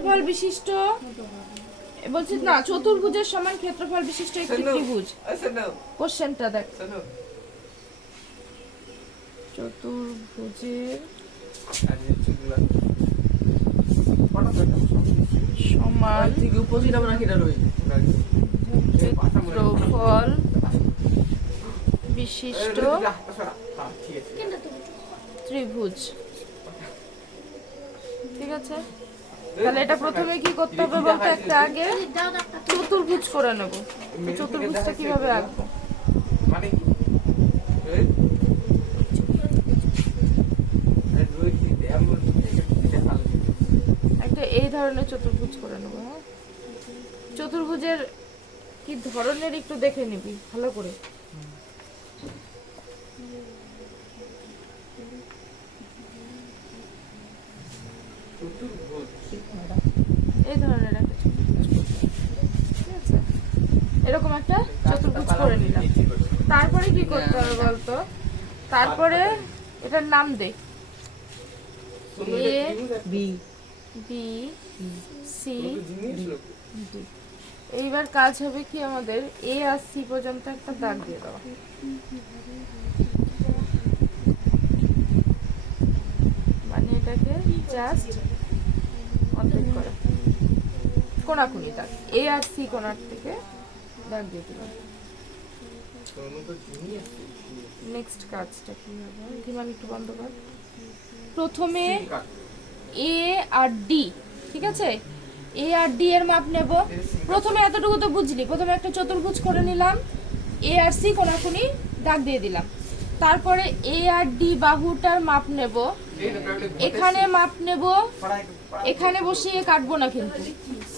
ক্ষেত্রফল বিশিষ্ট বলছি না, চতুর্ভুজের সমান ক্ষেত্রফল বিশিষ্ট একটি ত্রিভুজ। কোশ্চেনটা দেখ, চতুর্ভুজের সমান ক্ষেত্রফল বিশিষ্ট ত্রিভুজ। ঠিক আছে, তাহলে এটা প্রথমে কি করতে হবে বলতে, একটা আগে চতুর্ভুজ করে নেব। চতুর্ভুজটা কিভাবে আঁকবো? একটা এই ধরনের চতুর্ভুজ করে নেব। হ্যাঁ, চতুর্ভুজের কি ধরনের একটু দেখে নিবি ভালো করে। এই ধরনের একটা চতুর্ভুজ, ঠিক আছে, এরকম একটা চতুর্ভুজ করে নিলাম। তারপরে কি করতে হবে বলতো, তারপরে এটার নাম দে, A B B C D. এইবার কাজ হবে কি, আমাদের এ আর সি পর্যন্ত একটা দাগ দিয়ে দেওয়া। মানে এটাকে জাস্ট অর্ধেক করা, কোনাকুনি দাগ, এ আর সি কোনার থেকে দাগ দিয়ে দিলাম। নেক্সট কাজটা কি হবে, ধীমান একটু বন্ধ কর। প্রথমে এ আর ডি, ঠিক আছে, এ আর ডি এর মাপ নেব। প্রথমে এতটুকু তো বুঝলি, প্রথমে একটা চতুর্ভুজ করে নিলাম, এ আর সি কোনাকুনি দাগ দিয়ে দিলাম। তারপরে এ আর ডি বাহুটার মাপ নেব, এখানে মাপ নেব, এখানে বসিয়ে কাটবো না কিন্তু,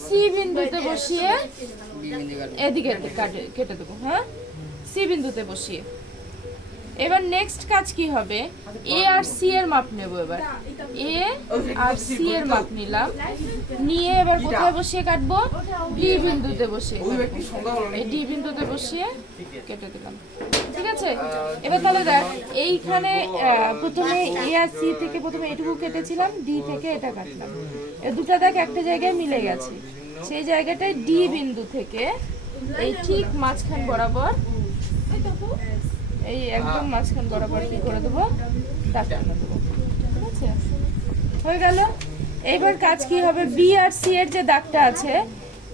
সি বিন্দুতে বসিয়ে এদিকে কেটে দেবো। হ্যাঁ, সি বিন্দুতে বসিয়ে। এবার নেক্সট কাজ কি হবে, এ আর সি এর মাপ নেব। এবার এ আর সি এর মাপ নিলাম, নিয়ে এবার কোথায় বসিয়ে কাটবো, ডি বিন্দুতে বসিয়ে, এই ডি বিন্দুতে বসিয়ে কেটে দিলাম। ঠিক আছে, এবার তাহলে দেখ, এইখানে প্রথমে এ আর সি থেকে প্রথমে এটুকু কেটেছিলাম, ডি থেকে এটা কাটলাম, এই দুটো দেখ একটা জায়গায় মিলে গেছে। সেই জায়গাটায় ডি বিন্দু থেকে এই ঠিক মাঝখান বরাবর, এই একদম মাঝখান বরাবর কি করে দেবো, দাগ টানা দেবো। ঠিক আছে, হয়ে গেল। এইবার কাজ কি হবে, বি আর সি এর যে দাগটা আছে,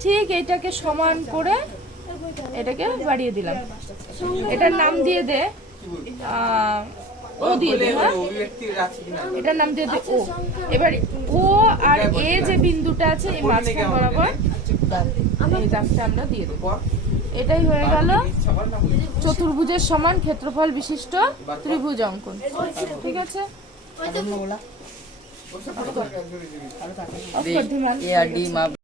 ঠিক এটাকে সমান করে এটাকে বাড়িয়ে দিলাম। এটার নাম দিয়ে দে ও দিয়ে দে। হ্যাঁ, এটার নাম দিয়ে দে ও। এবার ও আর এ যে বিন্দুটা আছে, এই মাঝখান বরাবর এই দাগটা আমরা দিয়ে দেবো। এটাই হয়ে গেল চতুর্ভুজের সমান ক্ষেত্রফল বিশিষ্ট ত্রিভুজ অঙ্কন। ঠিক আছে,